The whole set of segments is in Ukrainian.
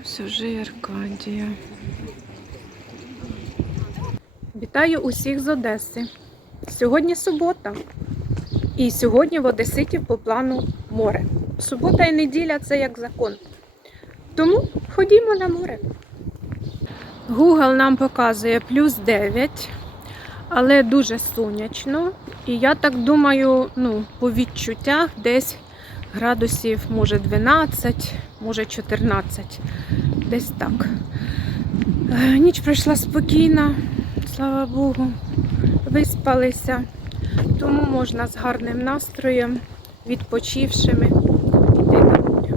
Ось вже і Аркадія. Вітаю усіх з Одеси. Сьогодні субота. І сьогодні в Одеситів по плану море. Субота і неділя це як закон. Тому ходімо на море. Google нам показує плюс 9, але дуже сонячно. І я так думаю, ну, по відчуттях десь градусів, може 12, може 14. Десь так. Е, Ніч пройшла спокійно, слава Богу. Виспалися. Тому можна з гарним настроєм, відпочившими йти на море.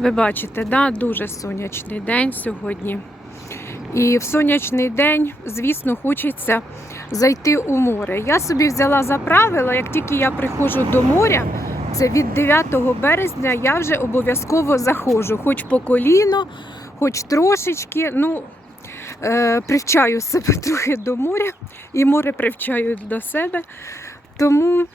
Ви бачите, да, дуже сонячний день сьогодні. І в сонячний день, звісно, хочеться зайти у море. Я собі взяла за правило, як тільки я приходжу до моря, це від 9 березня я вже обов'язково заходжу, хоч по коліно, хоч трошечки. Ну, е, привчаю себе трохи до моря, і море привчаю до себе. Тому,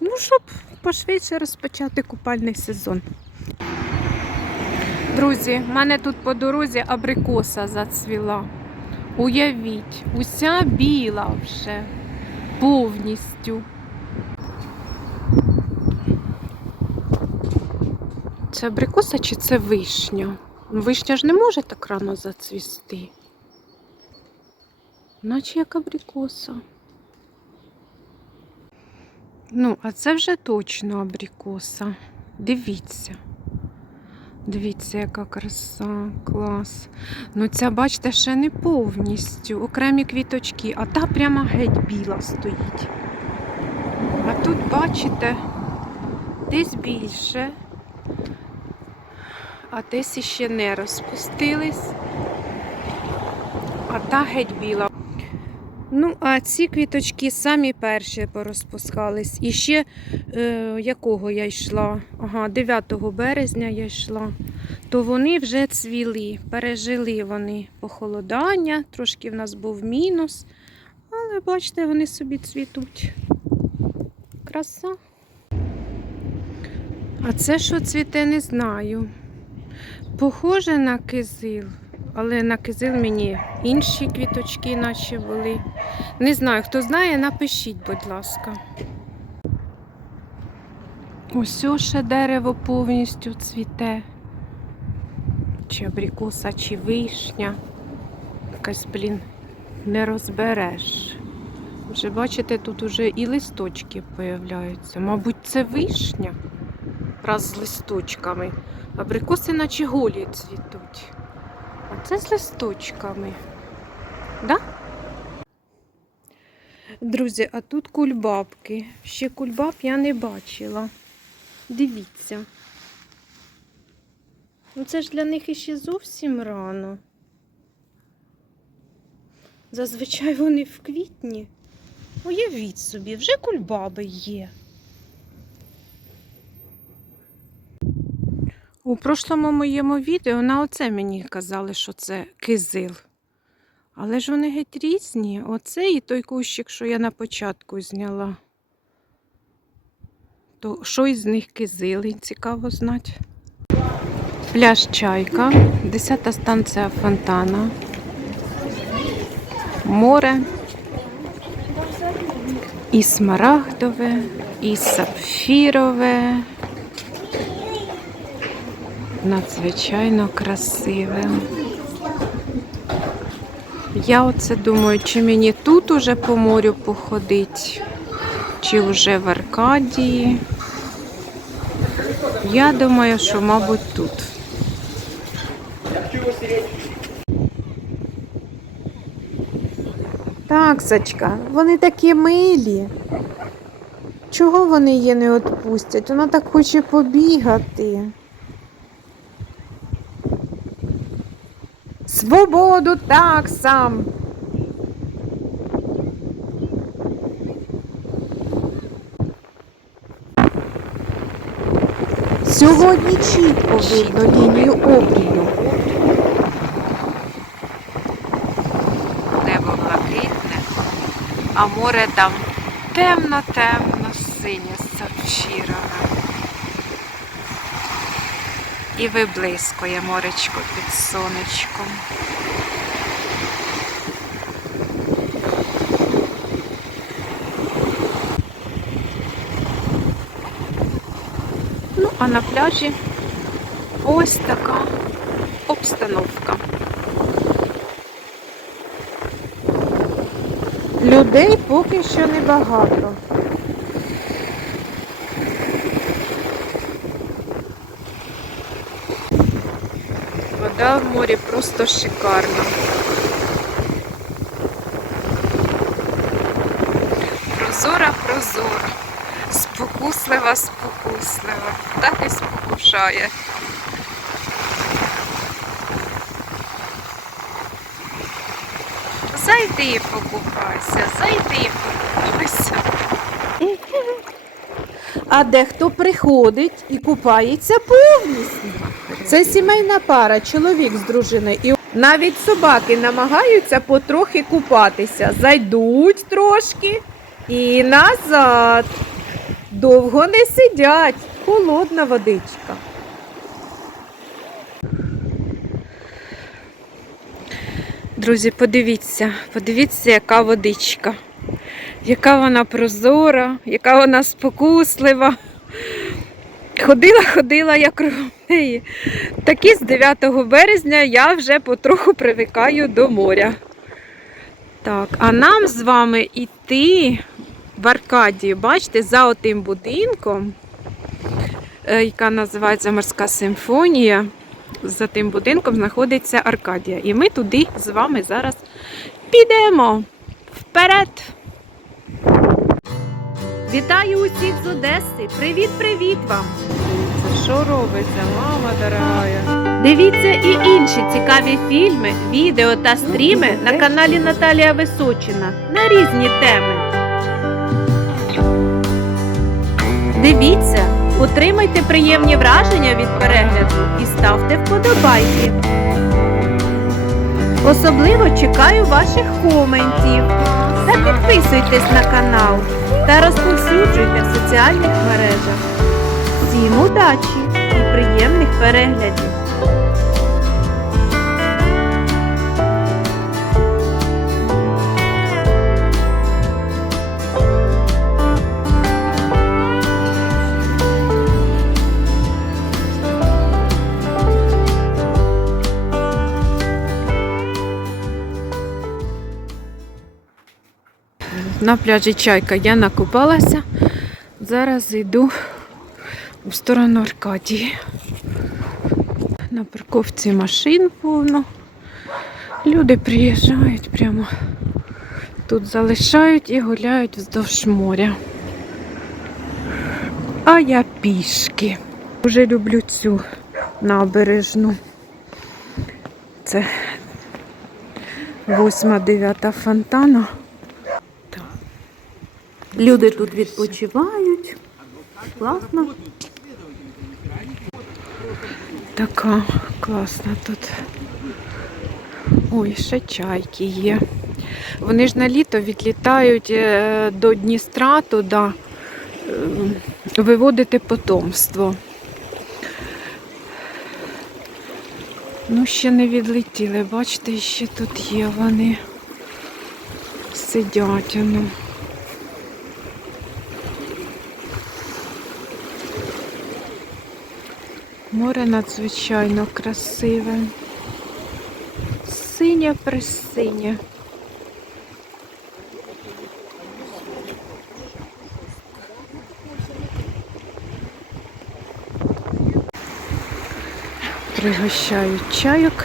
ну, щоб пошвидше розпочати купальний сезон. Друзі, в мене тут по дорозі абрикоса зацвіла. Уявіть, уся біла вже повністю. Це абрикоса чи це вишня? Ну, Вишня ж не може так рано зацвісти. Наче як абрикоса. Ну, а це вже точно абрикоса. Дивіться. Дивіться, яка краса, клас. Ну, ця, бачите, ще не повністю. Окремі квіточки, а та прямо геть біла стоїть. А тут, бачите, десь більше, а десь іще не розпустились, а та геть біла. Ну, а ці квіточки самі перші порозпускались. І ще е, якого я йшла? Ага, 9 березня я йшла. То вони вже цвіли, пережили вони похолодання, трошки в нас був мінус. Але бачите, вони собі цвітуть. Краса. А це що цвіте, не знаю. Похоже на кизил, але на кизил мені інші квіточки наче були. Не знаю, хто знає, напишіть, будь ласка. Ось ще дерево повністю цвіте. Чи абрикоса, чи вишня. Якась, блін, не розбереш. Вже бачите, тут уже і листочки появляються. Мабуть, це вишня раз з листочками. Абрикоси наче голі цвітуть. А це з листочками. Да? Друзі, а тут кульбабки. Ще кульбаб я не бачила. Дивіться. Ну це ж для них іще зовсім рано. Зазвичай вони в квітні. Уявіть собі, вже кульбаби є. У прошлому моєму відео на оце мені казали, що це кизил. Але ж вони геть різні. Оце і той кущик, що я на початку зняла. То що із них кизили, цікаво знати. Пляж Чайка, 10 станція Фонтана. Море. І смарагдове, і сапфірове. Надзвичайно красиве. Я оце думаю, чи мені тут уже по морю походить, чи вже в Аркадії. Я думаю, що, мабуть, тут. Так, Сачка, вони такі милі. Чого вони її не відпустять? Вона так хоче побігати. Свободу так сам. Сьогодні чітко видно лінію обрію. Небо блакитне, а море там темно-темно синє сапфірове. І виблискує моречко під сонечком. Ну, а на пляжі ось така обстановка. Людей поки що небагато. Вода в морі просто шикарна. Прозора, прозора, спокуслива, спокуслива, так і спокушає. Зайди і покупайся, зайди і покупайся. А дехто приходить і купається повністю. Це сімейна пара, чоловік з дружиною. І навіть собаки намагаються потрохи купатися. Зайдуть трошки і назад. Довго не сидять. Холодна водичка. Друзі, подивіться, подивіться, яка водичка. Яка вона прозора, яка вона спокуслива. Ходила, ходила я кругом неї. Такі з 9 березня я вже потроху привикаю до моря. Так, а нам з вами йти в Аркадію, бачите, за отим будинком, е, яка називається Морська симфонія. За тим будинком знаходиться Аркадія. І ми туди з вами зараз підемо вперед. Вітаю усіх з Одеси! Привіт-привіт вам! Що робиться, мама дорогая? Дивіться і інші цікаві фільми, відео та стріми на каналі Наталія Височина на різні теми. Дивіться, отримайте приємні враження від перегляду і ставте вподобайки. Особливо чекаю ваших коментів. Та підписуйтесь на канал та розповсюджуйте в соціальних мережах. Всім удачі і приємних переглядів! На пляжі чайка я накупалася. Зараз йду в сторону Аркадії. На парковці машин повно. Люди приїжджають прямо тут залишають і гуляють вздовж моря. А я пішки. Дуже люблю цю набережну. Це восьма дев'ята фонтана. Люди тут відпочивають. Класно. Така класна тут. Ой, ще чайки є. Вони ж на літо відлітають е, до Дністра туди е, виводити потомство. Ну, ще не відлетіли, бачите, ще тут є вони. Сидять ну. Море надзвичайно красиве. Синє присинє. Пригощають чайок.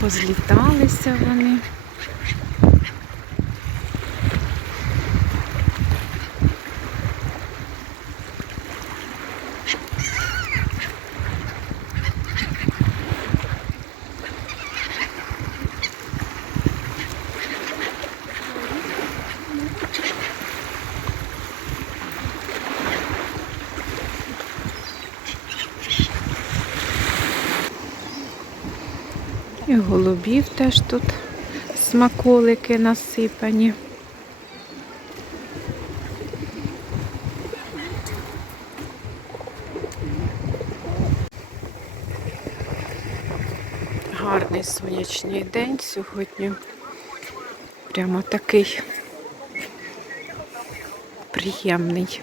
Позліталися вони. голубів теж тут смаколики насипані. Гарний сонячний день сьогодні. Прямо такий приємний.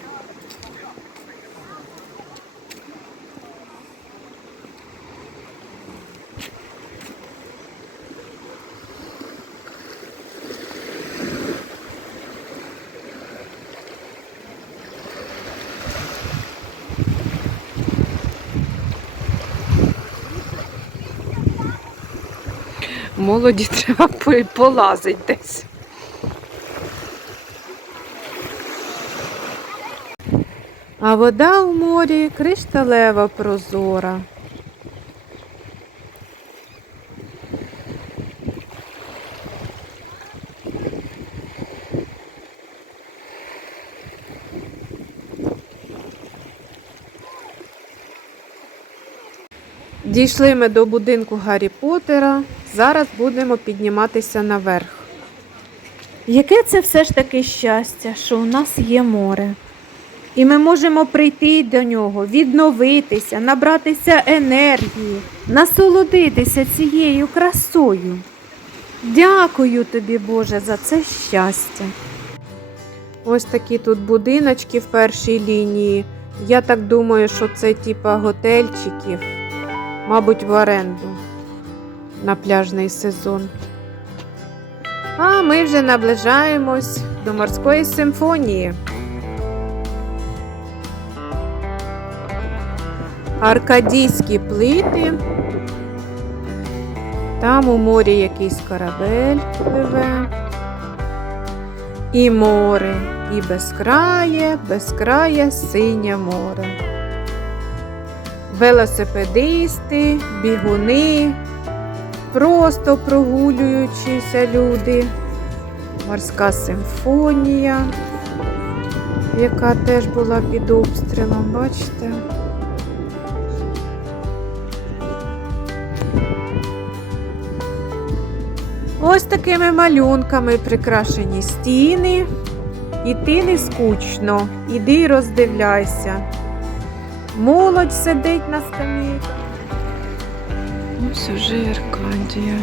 Молоді треба полазити десь. А вода у морі кришталева прозора. Дійшли ми до будинку Гаррі Поттера. Зараз будемо підніматися наверх. Яке це все ж таки щастя, що у нас є море. І ми можемо прийти до нього, відновитися, набратися енергії, насолодитися цією красою. Дякую тобі, Боже, за це щастя. Ось такі тут будиночки в першій лінії. Я так думаю, що це типа готельчиків, мабуть, в оренду на пляжний сезон. А ми вже наближаємось до морської симфонії. Аркадійські плити. Там у морі якийсь корабель пливе. І море, і безкрає, безкрає синє море. Велосипедисти, бігуни, просто прогулюючися люди. Морська симфонія, яка теж була під обстрілом, бачите? Ось такими малюнками прикрашені стіни. Іти не скучно, іди роздивляйся. Молодь сидить на скамейках. Ось уже і.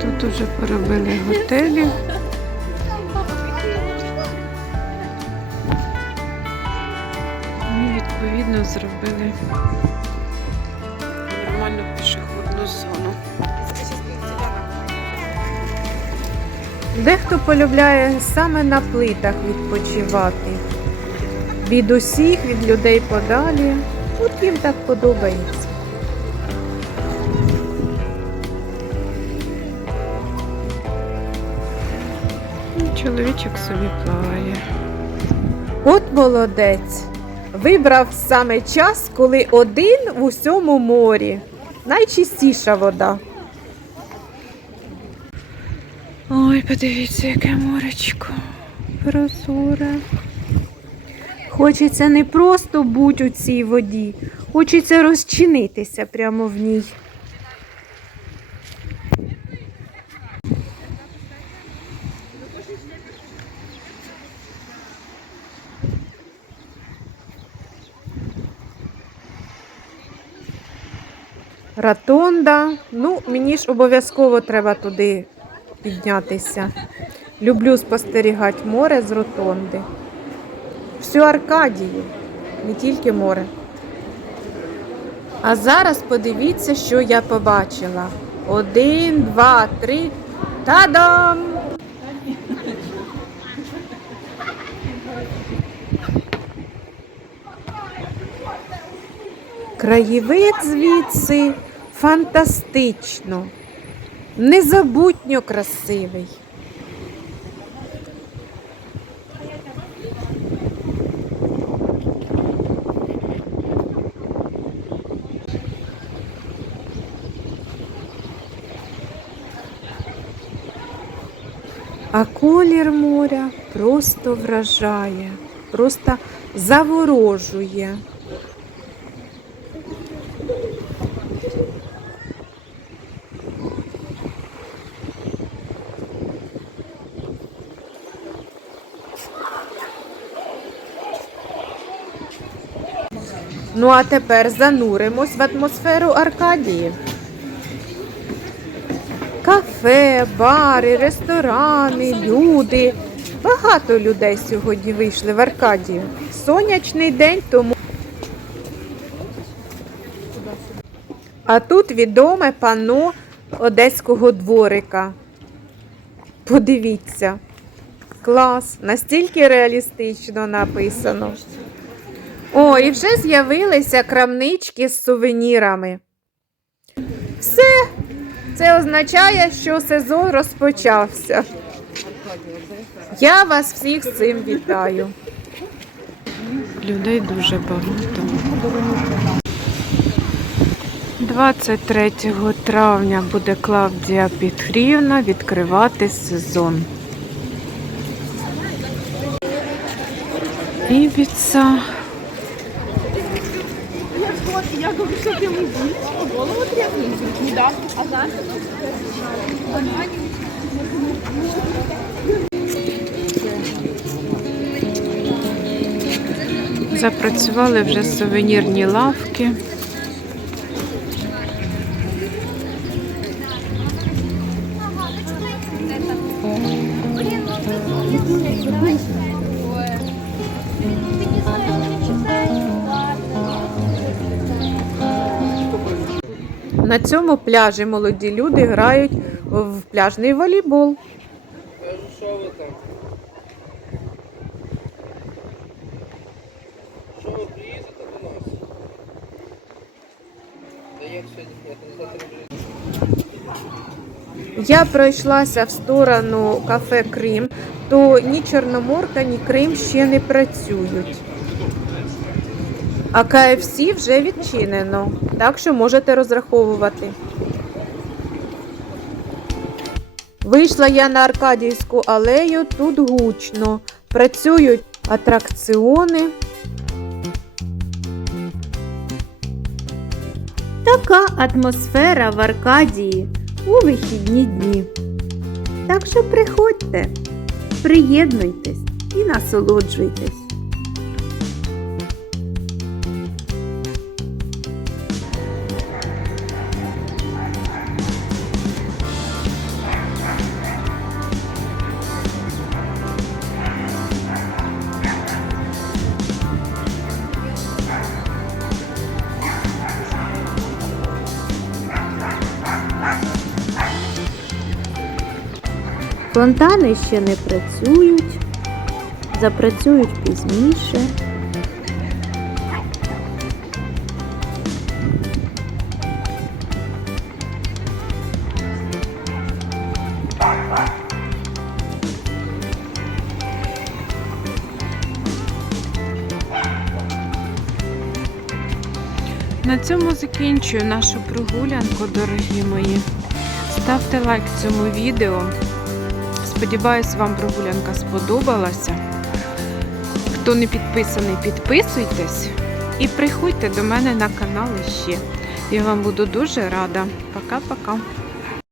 Тут уже поробили готелі. Відповідно зробили нормальну пішохідну зону. Дехто полюбляє саме на плитах відпочивати. Від усіх, від людей подалі. От їм так подобається. І Чоловічок собі плаває. От молодець. Вибрав саме час, коли один в усьому морі. Найчистіша вода. Ой, подивіться, яке моречко. Прозоре. Хочеться не просто бути у цій воді, хочеться розчинитися прямо в ній. Ратонда. Ну, мені ж обов'язково треба туди піднятися. Люблю спостерігати море з ротонди. Всю Аркадію, не тільки море. А зараз подивіться, що я побачила. Один, два, три. Та-дам! Краєвид звідси фантастично, незабутньо красивий. А колір моря просто вражає, просто заворожує. Ну а тепер зануримось в атмосферу Аркадії. Кафе, бари, ресторани, люди. Багато людей сьогодні вийшли в Аркадію. Сонячний день тому. А тут відоме панно одеського дворика. Подивіться. Клас, настільки реалістично написано. О, і вже з'явилися крамнички з сувенірами. Все, це означає, що сезон розпочався. Я вас всіх з цим вітаю. Людей дуже багато. 23 травня буде Клавдія Петрівна відкривати сезон. Ібіца. Я говорю, что ты уйди, голову тряхни. Да, ага. Запрацювали вже сувенірні лавки. На цьому пляжі молоді люди грають в пляжний волейбол. Що ви там? До нас? Я пройшлася в сторону кафе Крим, то ні Чорноморка, ні Крим ще не працюють. А КФС вже відчинено, так що можете розраховувати. Вийшла я на Аркадійську алею, тут гучно. Працюють атракціони. Така атмосфера в Аркадії у вихідні дні. Так що приходьте, приєднуйтесь і насолоджуйтесь. Фонтани ще не працюють, запрацюють пізніше. На цьому закінчую нашу прогулянку, дорогі мої. Ставте лайк цьому відео. Сподіваюсь, вам прогулянка сподобалася. Хто не підписаний, підписуйтесь і приходьте до мене на канал ще. Я вам буду дуже рада. Пока-пока.